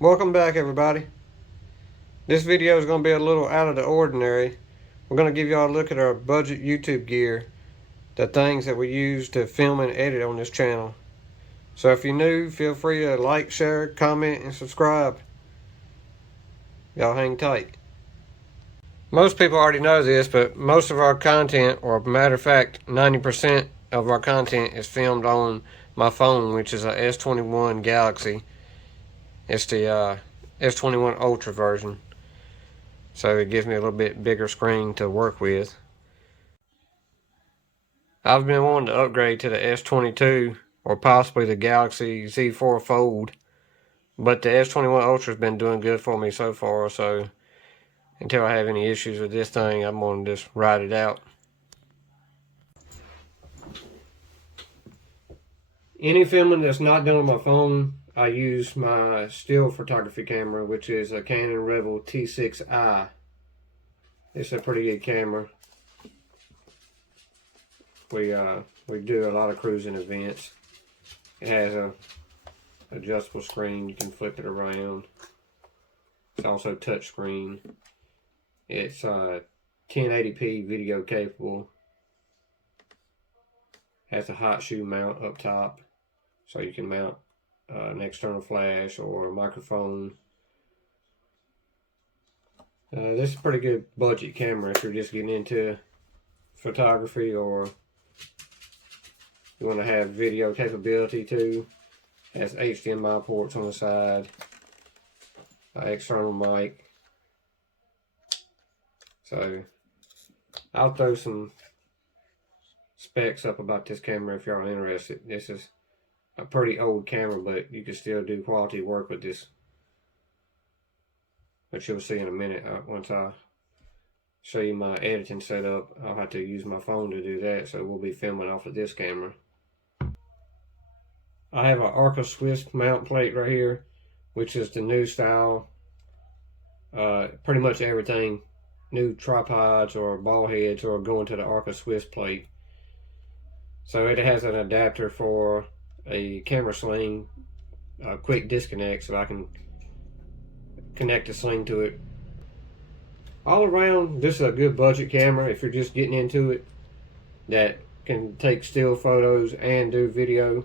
Welcome back, everybody. This video is going to be a little out of the ordinary. We're going to give y'all a look at our budget YouTube gear, the things that we use to film and edit on this channel. So if you're new, feel free to like, share, comment, and subscribe. Y'all hang tight. Most people already know this, but most of our content, or matter of fact, 90% of our content is filmed on my phone, which is a S21 Galaxy. It's the S21 Ultra version. So it gives me a little bit bigger screen to work with. I've been wanting to upgrade to the S22 or possibly the Galaxy Z4 Fold, but the S21 Ultra has been doing good for me so far, so until I have any issues with this thing, I'm going to just ride it out. Any filming that's not done on my phone, I use my still photography camera, which is a Canon Rebel T6i. It's a pretty good camera. We do a lot of cruising events. It has a adjustable screen. You can flip it around. It's also touch screen. It's 1080p video capable. Has a hot shoe mount up top, so you can mount an external flash or a microphone. This is a pretty good budget camera if you're just getting into photography or you want to have video capability too. It has HDMI ports on the side, external mic. So I'll throw some specs up about this camera if y'all are interested. This is a pretty old camera, but you can still do quality work with this, which you'll see in a minute. Once I show you my editing setup, I'll have to use my phone to do that, so we'll be filming off of this camera. I have an Arca Swiss mount plate right here, which is the new style. Pretty much everything, new tripods or ball heads, or going to the Arca Swiss plate. So it has an adapter for a camera sling, a quick disconnect, so I can connect the sling to it. All around, this is a good budget camera if you're just getting into it, that can take still photos and do video.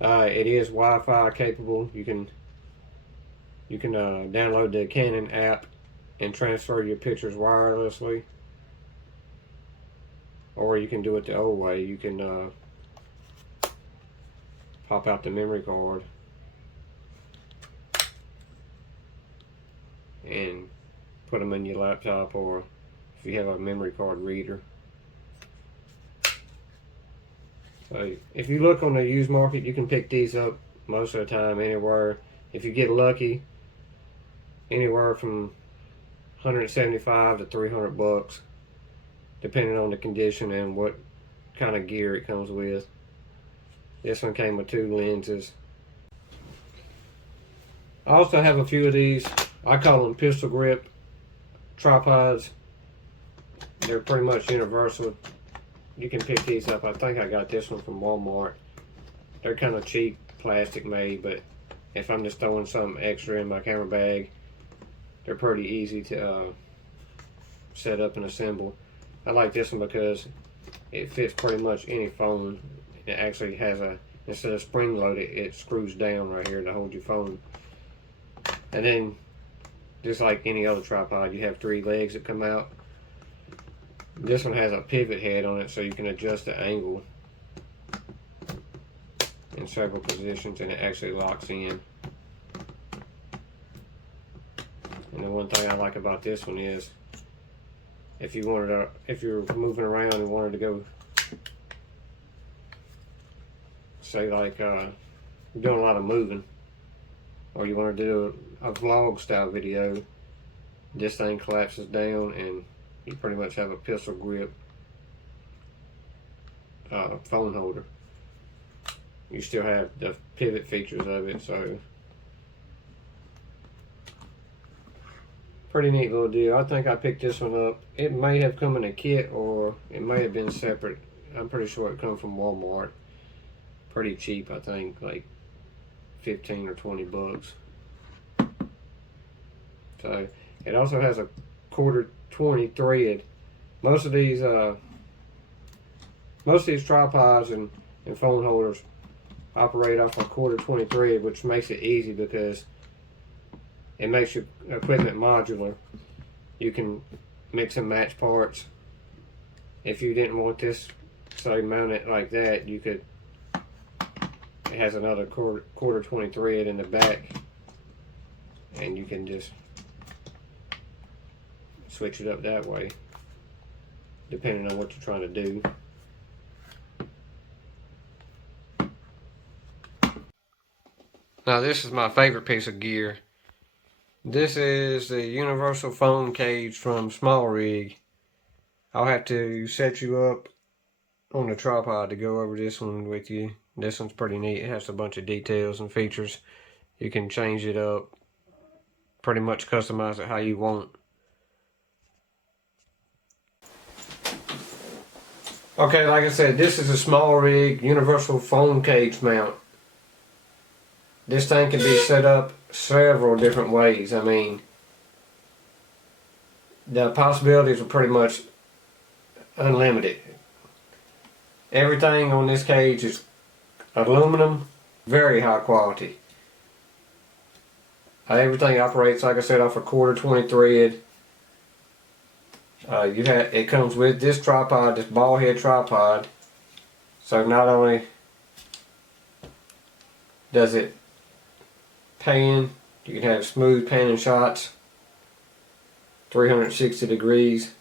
It is Wi-Fi capable. You can download the Canon app and transfer your pictures wirelessly, or you can do it the old way. You can pop out the memory card and put them in your laptop, or if you have a memory card reader. So if you look on the used market, you can pick these up most of the time anywhere. If you get lucky, anywhere from $175 to $300, depending on the condition and what kind of gear it comes with. This one came with 2 lenses. I also have a few of these. I call them pistol grip tripods. They're pretty much universal. You can pick these up. I think I got this one from Walmart. They're kind of cheap, plastic made, but if I'm just throwing something extra in my camera bag, they're pretty easy to set up and assemble. I like this one because it fits pretty much any phone. It actually has instead of spring loaded, it screws down right here to hold your phone. And then, just like any other tripod, you have 3 legs that come out. This one has a pivot head on it, so you can adjust the angle in several positions, and it actually locks in. And the one thing I like about this one is, if you're moving around and wanted to go, say like you're doing a lot of moving, or you want to do a vlog style video, this thing collapses down and you pretty much have a pistol grip phone holder. You still have the pivot features of it, so pretty neat little deal. I think I picked this one up. It may have come in a kit, or it may have been separate. I'm pretty sure it comes from Walmart. Pretty cheap, I think, like 15 or 20 bucks. So it also has a 1/4 thread. Most of these tripods and phone holders operate off a 1/4 thread, which makes it easy because it makes your equipment modular. You can mix and match parts. If you didn't want this, say, mount it like that, you could. It has another 1/4 thread in the back, and you can just switch it up that way, depending on what you're trying to do. Now this is my favorite piece of gear. This is the universal phone cage from SmallRig. I'll have to set you up on the tripod to go over this one with you. This one's pretty neat. It has a bunch of details and features. You can change it up, pretty much customize it how you want. Okay, like I said, this is a SmallRig universal phone cage mount. This thing can be set up several different ways. I mean, the possibilities are pretty much unlimited. Everything on this cage is aluminum, very high quality. Everything operates, like I said, off a 1/4 thread. It comes with this tripod, this ball head tripod. So not only does it pan, you can have smooth panning shots, 360 degrees.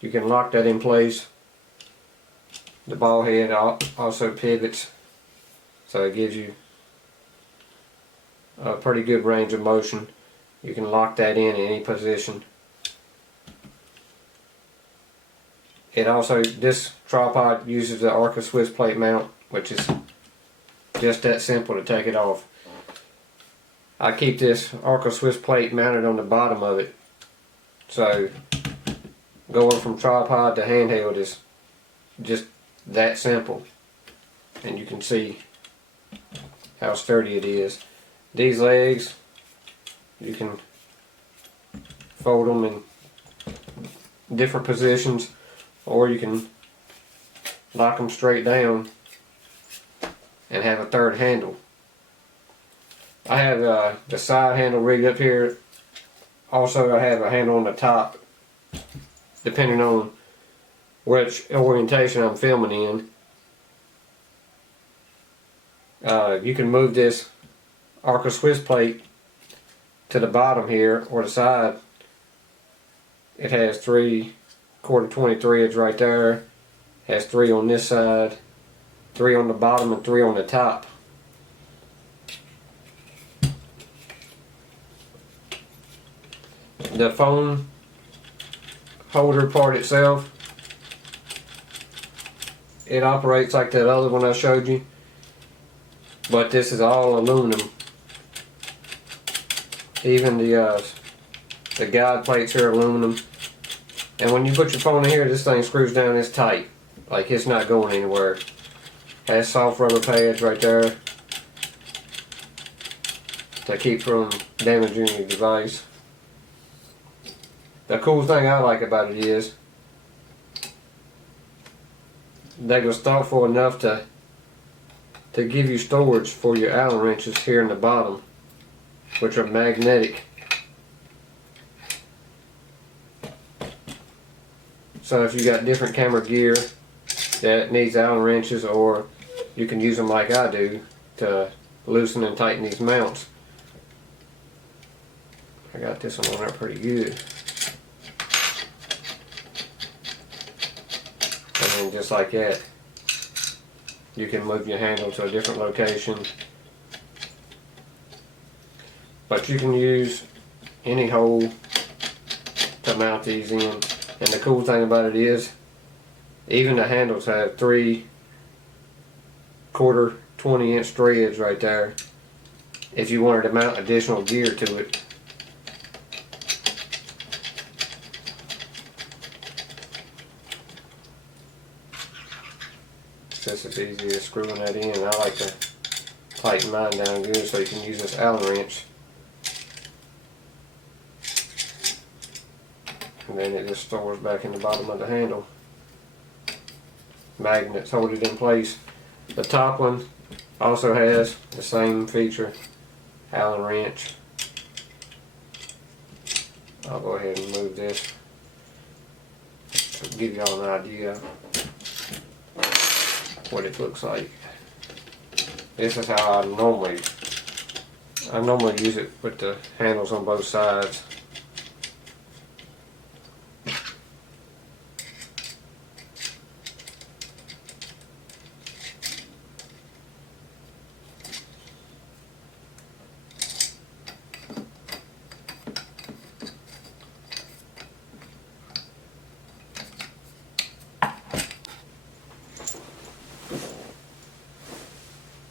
You can lock that in place. The ball head also pivots, so it gives you a pretty good range of motion. You can lock that in any position. This tripod uses the Arca Swiss plate mount, which is just that simple to take it off. I keep this Arca Swiss plate mounted on the bottom of it, so going from tripod to handheld is just that simple, and you can see how sturdy it is. These legs, you can fold them in different positions, or you can lock them straight down and have a third handle. I have the side handle rigged up here. Also, I have a handle on the top, depending on which orientation I'm filming in. You can move this Arca Swiss plate to the bottom here or the side. It has 3 1/4 threads right there. It has 3 on this side, 3 on the bottom, and 3 on the top. The phone holder part itself, it operates like that other one I showed you, but this is all aluminum. Even the guide plates are aluminum, and when you put your phone in here, this thing screws down. It's tight, like it's not going anywhere. Has soft rubber pads right there to keep from damaging your device. The cool thing I like about it is they was thoughtful enough to give you storage for your Allen wrenches here in the bottom, which are magnetic. So if you got different camera gear that needs Allen wrenches, or you can use them like I do to loosen and tighten these mounts. I got this one on there pretty good. And just like that, you can move your handle to a different location. But you can use any hole to mount these in. And the cool thing about it is, even the handles have 3 1/4 20-inch threads right there if you wanted to mount additional gear to it. It's just as easy as screwing that in. I like to tighten mine down good, so you can use this Allen wrench. And then it just stores back in the bottom of the handle. Magnets hold it in place. The top one also has the same feature, Allen wrench. I'll go ahead and move this to give y'all an idea what it looks like. This is how I normally use it with the handles on both sides.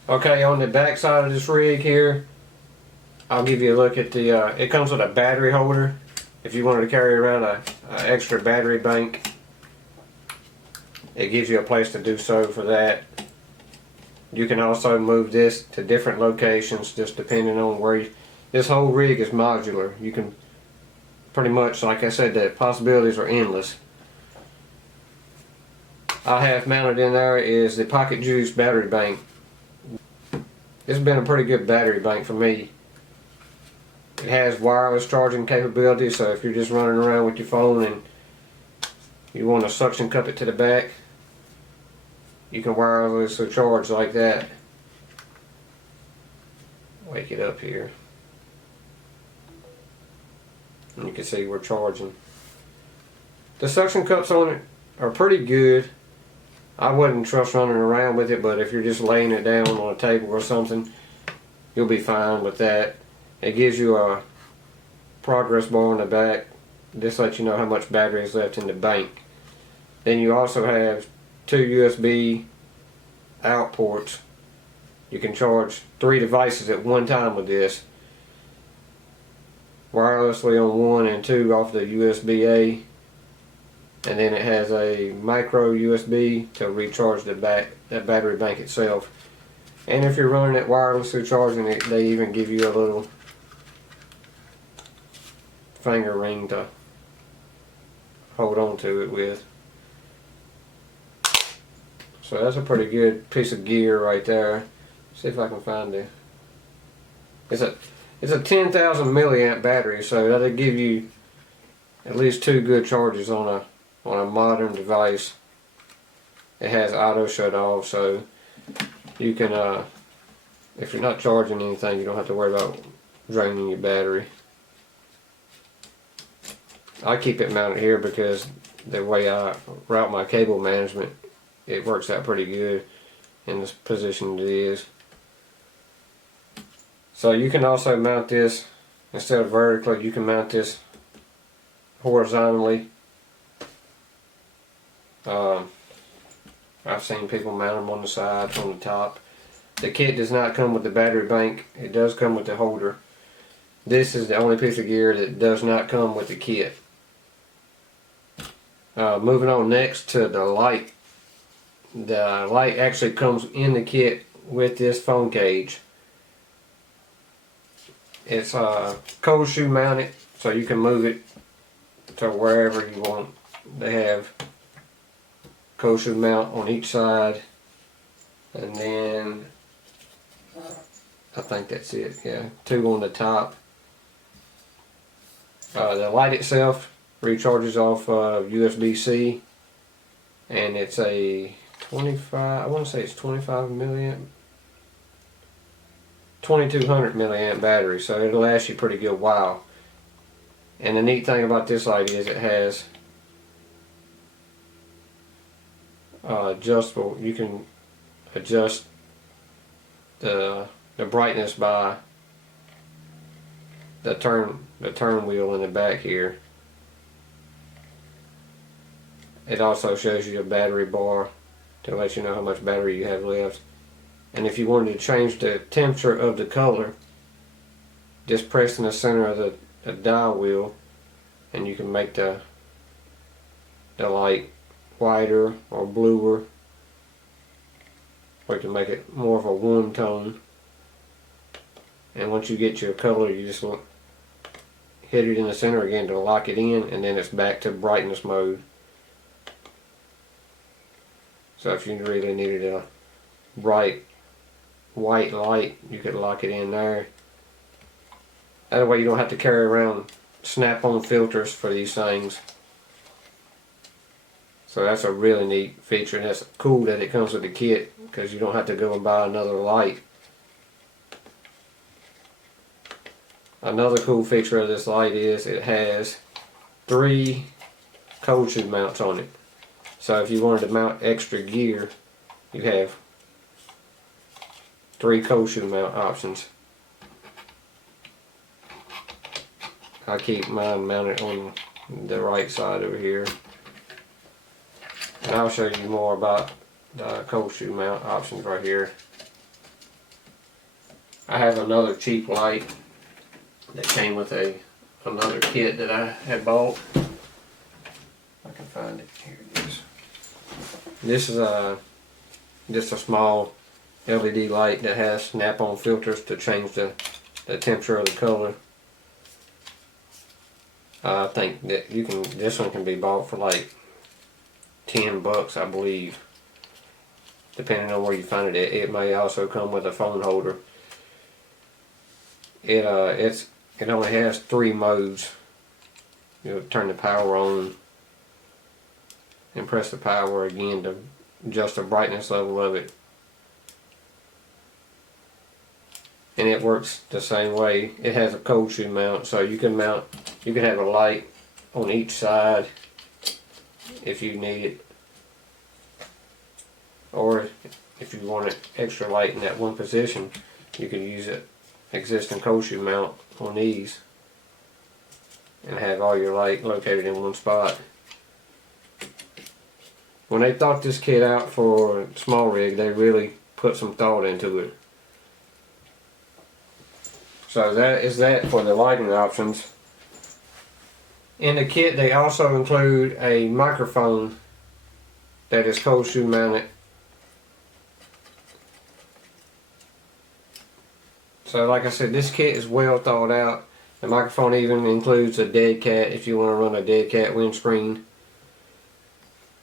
Okay, on the back side of this rig here, I'll give you a look at the, it comes with a battery holder. If you wanted to carry around a extra battery bank, it gives you a place to do so for that. You can also move this to different locations just depending on where you, this whole rig is modular. You can pretty much, like I said, the possibilities are endless. I have mounted in there is the Pocket Juice battery bank. This has been a pretty good battery bank for me. It has wireless charging capability, so if you're just running around with your phone and you want to suction cup it to the back, you can wirelessly charge like that. Wake it up here. And you can see we're charging. The suction cups on it are pretty good. I wouldn't trust running around with it, but if you're just laying it down on a table or something, you'll be fine with that. It gives you a progress bar on the back. This lets you know how much battery is left in the bank. Then you also have 2 USB out ports. You can charge 3 devices at one time with this. Wirelessly on 1 and 2 off the USB-A. And then it has a micro USB to recharge that battery bank itself. And if you're running it wirelessly charging it, they even give you a little finger ring to hold on to it with. So that's a pretty good piece of gear right there. See if I can find it. It's a 10,000 milliamp battery, so that'll give you at least 2 good charges on a modern device. It has auto shut off, so you can if you're not charging anything, you don't have to worry about draining your battery. I keep it mounted here because the way I route my cable management, it works out pretty good in this position it is. So you can also mount this, instead of vertically, you can mount this horizontally. I've seen people mount them on the side, on the top. The kit does not come with the battery bank. It does come with the holder. This is the only piece of gear that does not come with the kit. Moving on next to the light. The light actually comes in the kit with this phone cage. It's cold shoe mounted, so you can move it to wherever you want. They have cold shoe mount on each side, and then I think that's it. Yeah, 2 on the top. The light itself recharges off USB-C, and it's a 25. I want to say it's 25 milliamp, 2200 milliamp battery, so it'll last you a pretty good while. And the neat thing about this light is it has adjustable. You can adjust the brightness by the turn wheel in the back here. It also shows you a battery bar to let you know how much battery you have left. And if you wanted to change the temperature of the color, just press in the center of the dial wheel, and you can make the light whiter or bluer, or you can make it more of a warm tone. and once you get your color, you just want hit it in the center again to lock it in, and then it's back to brightness mode. So if you really needed a bright white light, you could lock it in there. That way you don't have to carry around snap-on filters for these things. So that's a really neat feature, and that's cool that it comes with the kit, because you don't have to go and buy another light. Another cool feature of this light is it has 3 cold shoe mounts on it. So if you wanted to mount extra gear, you have 3 cold shoe mount options. I keep mine mounted on the right side over here. And I'll show you more about the cold shoe mount options right here. I have another cheap light that came with another kit that I had bought. I can find it. Here it is. This is just a small LED light that has snap-on filters to change the temperature of the color. I think that this one can be bought for like $10, I believe, depending on where you find it. It may also come with a phone holder. It only has 3 modes. You'll turn the power on and press the power again to adjust the brightness level of it. And it works the same way. It has a cold shoe mount, so you can have a light on each side if you need it, or if you want an extra light in that one position, you can use an existing cold shoe mount on these and have all your light located in one spot. When they thought this kit out for SmallRig, they really put some thought into it. So that is that for the lighting options. In the kit they also include a microphone that is cold shoe mounted. So like I said, this kit is well thought out. The microphone even includes a dead cat if you want to run a dead cat windscreen.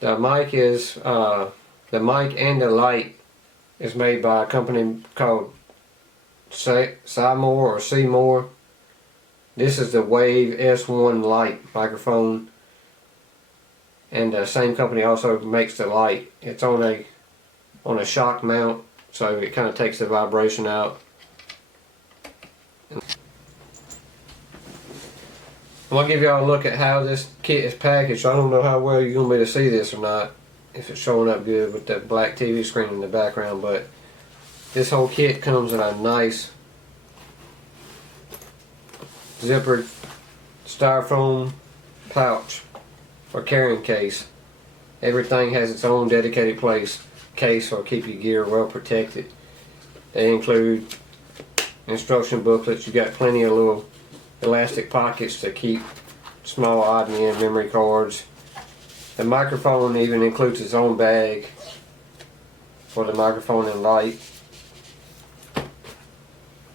The mic and the light is made by a company called Seymour. This is the Wave S1 light microphone, and the same company also makes the light. It's on a shock mount, so it kind of takes the vibration out. I'm going to give y'all a look at how this kit is packaged. I don't know how well you're going to be able to see this or not, if it's showing up good with the black TV screen in the background, but this whole kit comes in a nice zippered styrofoam pouch or carrying case. Everything has its own dedicated case or keep your gear well protected. They include instruction booklets. You got plenty of little elastic pockets to keep small odd and end memory cards. The microphone even includes its own bag for the microphone and light.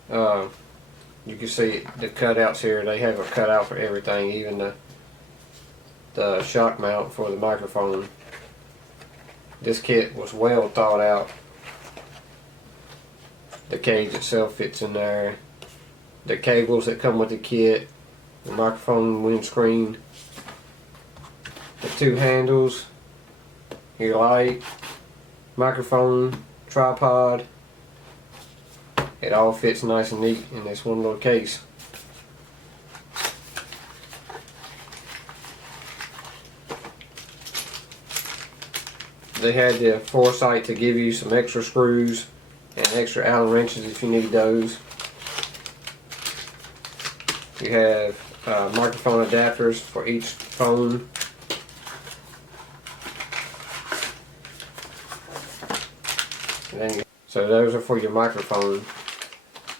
You can see the cutouts here. They have a cutout for everything, even the shock mount for the microphone. This kit was well thought out. The cage itself fits in there. The cables that come with the kit, the microphone windscreen, the 2 handles, your light, microphone, tripod. It all fits nice and neat in this one little case. They had the foresight to give you some extra screws and extra Allen wrenches if you need those. You have microphone adapters for each phone. So those are for your microphone.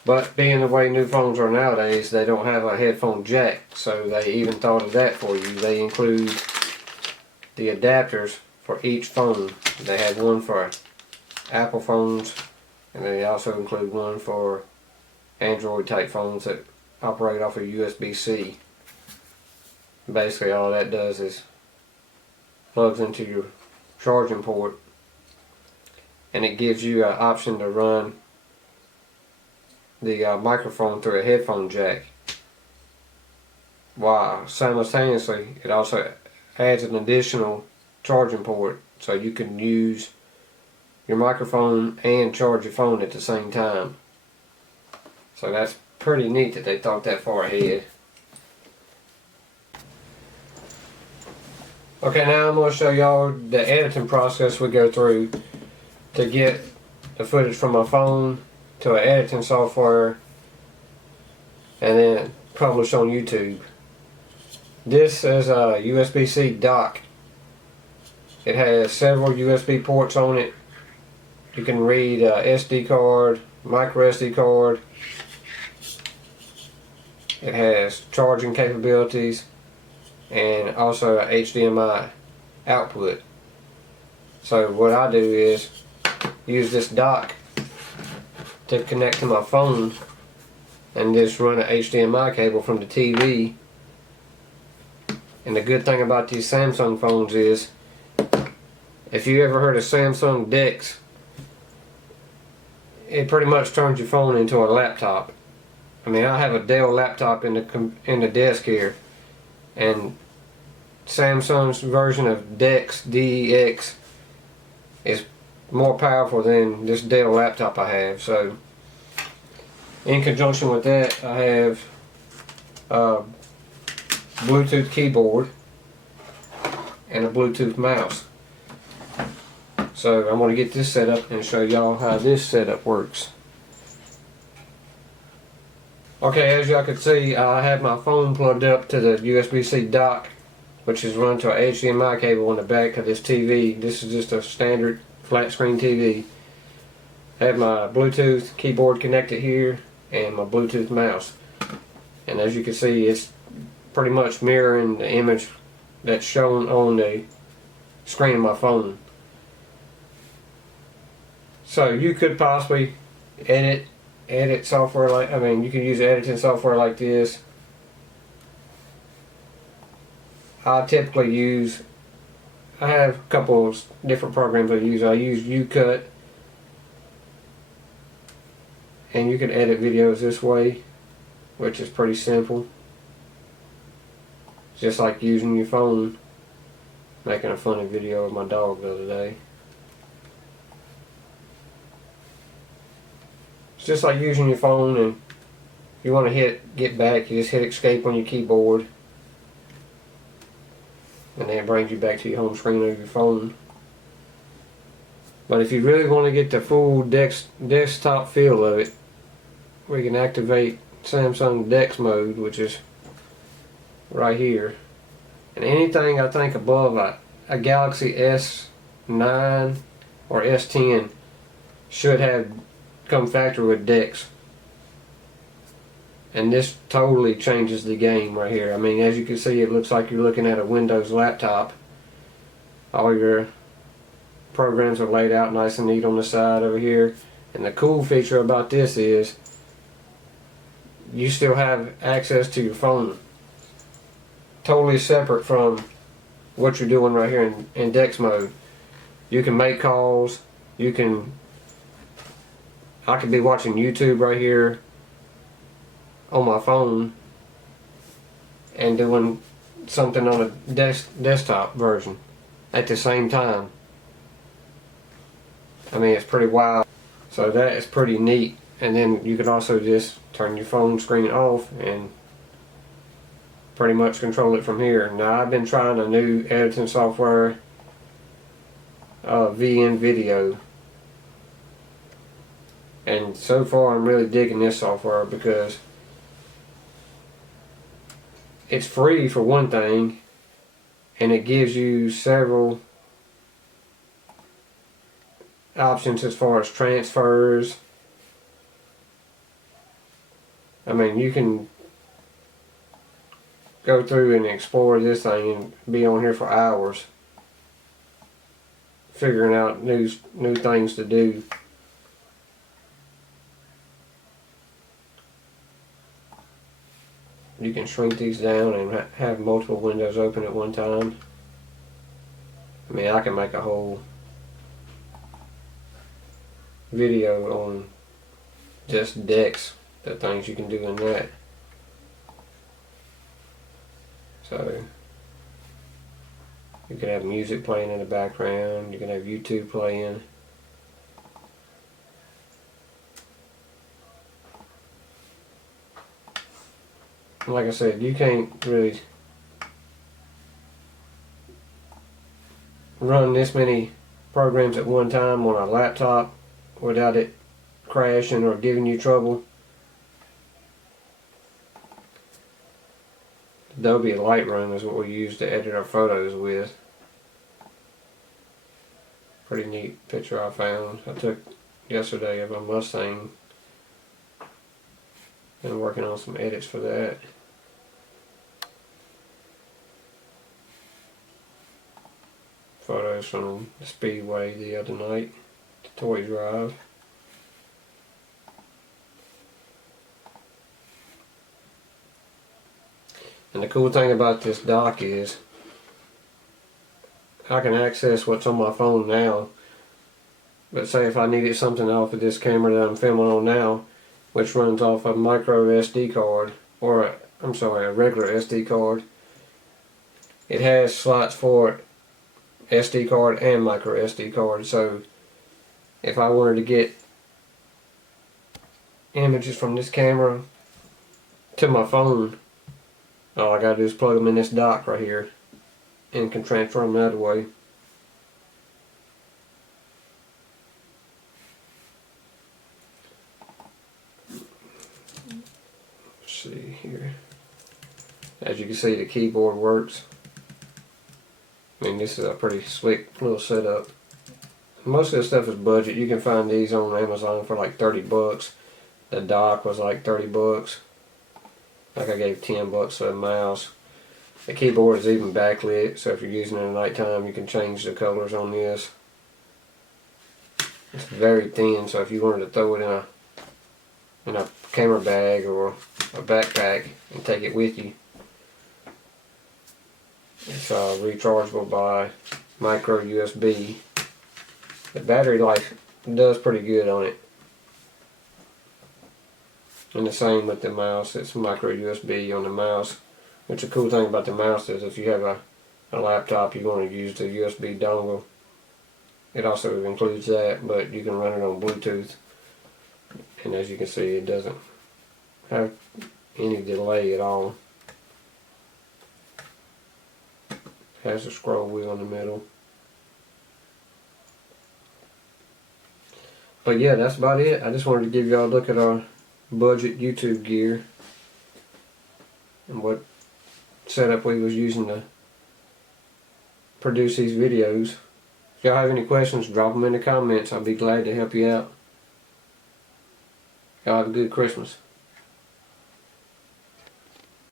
But being the way new phones are nowadays, they don't have a headphone jack, so they even thought of that for you. They include the adapters for each phone. They have one for Apple phones, and they also include one for Android type phones that operate off of USB-C. Basically all that does is plugs into your charging port, and it gives you an option to run the microphone through a headphone jack, while simultaneously it also adds an additional charging port so you can use your microphone and charge your phone at the same time. So that's pretty neat that they thought that far ahead. Okay, now I'm going to show y'all the editing process we go through to get the footage from my phone to an editing software and then publish on YouTube. This is a USB-C dock. It has several USB ports on it. You can read SD card, micro SD card. It has charging capabilities and also a HDMI output. So what I do is use this dock to connect to my phone and just run an HDMI cable from the TV. And the good thing about these Samsung phones is, if you ever heard of Samsung DeX, it pretty much turns your phone into a laptop. I mean, I have a Dell laptop in the desk here, and Samsung's version of DeX, DEX, is more powerful than this Dell laptop I have. So in conjunction with that, I have a Bluetooth keyboard and a Bluetooth mouse. So I'm going to get this set up and show y'all how this setup works. Okay, as y'all can see, I have my phone plugged up to the USB-C dock, which is run to an HDMI cable on the back of this TV. This is just a standard flat screen TV. I have my Bluetooth keyboard connected here and my Bluetooth mouse. And as you can see, it's pretty much mirroring the image that's shown on the screen of my phone. So you could possibly edit software like, you could use editing software like this. I typically I have a couple of different programs I use. I use UCut, and you can edit videos this way, which is pretty simple. Just like using your phone, making a funny video of my dog the other day. It's just like using your phone, and if you want to get back, you just hit escape on your keyboard, and then it brings you back to your home screen of your phone. But if you really want to get the full desktop feel of it, we can activate Samsung DeX mode, which is right here. And anything I think above a Galaxy S9 or S10 should have come factory with DeX. And this totally changes the game right here. I mean, as you can see, it looks like you're looking at a Windows laptop. All your programs are laid out nice and neat on the side over here. And the cool feature about this is you still have access to your phone. Totally separate from what you're doing right here in DeX mode. You can make calls. I could be watching YouTube right here on my phone and doing something on a desktop version at the same time. I mean, it's pretty wild. So that is pretty neat. And then you can also just turn your phone screen off and pretty much control it from here. Now, I've been trying a new editing software, VN Video. And so far I'm really digging this software because it's free for one thing, and it gives you several options as far as transfers. I mean, you can go through and explore this thing and be on here for hours figuring out new things to do. you can shrink these down and have multiple windows open at one time. I mean, I can make a whole video on just decks, the things you can do in that. So you can have music playing in the background, you can have YouTube playing. And like I said, you can't really run this many programs at one time on a laptop without it crashing or giving you trouble. Adobe Lightroom is what we use to edit our photos with. Pretty neat picture I found. I took yesterday of a Mustang. Been working on some edits for that. Photos from the Speedway the other night, the toy drive. And the cool thing about this dock is I can access what's on my phone now, but say if I needed something off of this camera that I'm filming on now, which runs off a micro SD card, or a regular SD card, it has slots for SD card and micro SD card. So if I wanted to get images from this camera to my phone, all I gotta do is plug them in this dock right here and can transfer them the other way. Let's see here. As you can see, the keyboard works. I mean, this is a pretty slick little setup. Most of this stuff is budget. You can find these on Amazon for like 30 bucks. The dock was like 30 bucks. Like I gave 10 bucks for a mouse. The keyboard is even backlit, so if you're using it at nighttime, you can change the colors on this. It's very thin, so if you wanted to throw it in a camera bag or a backpack and take it with you, it's rechargeable by micro USB. The battery life does pretty good on it. And the same with the mouse, it's micro USB on the mouse. Which the cool thing about the mouse is if you have a laptop you want to use the USB dongle, it also includes that, but you can run it on Bluetooth. And as you can see, it doesn't have any delay at all. It has a scroll wheel in the middle. But yeah, that's about it. I just wanted to give y'all a look at our budget YouTube gear and what setup we was using to produce these videos. If y'all have any questions, drop them in the comments. I'll be glad to help you out. Y'all have a good Christmas.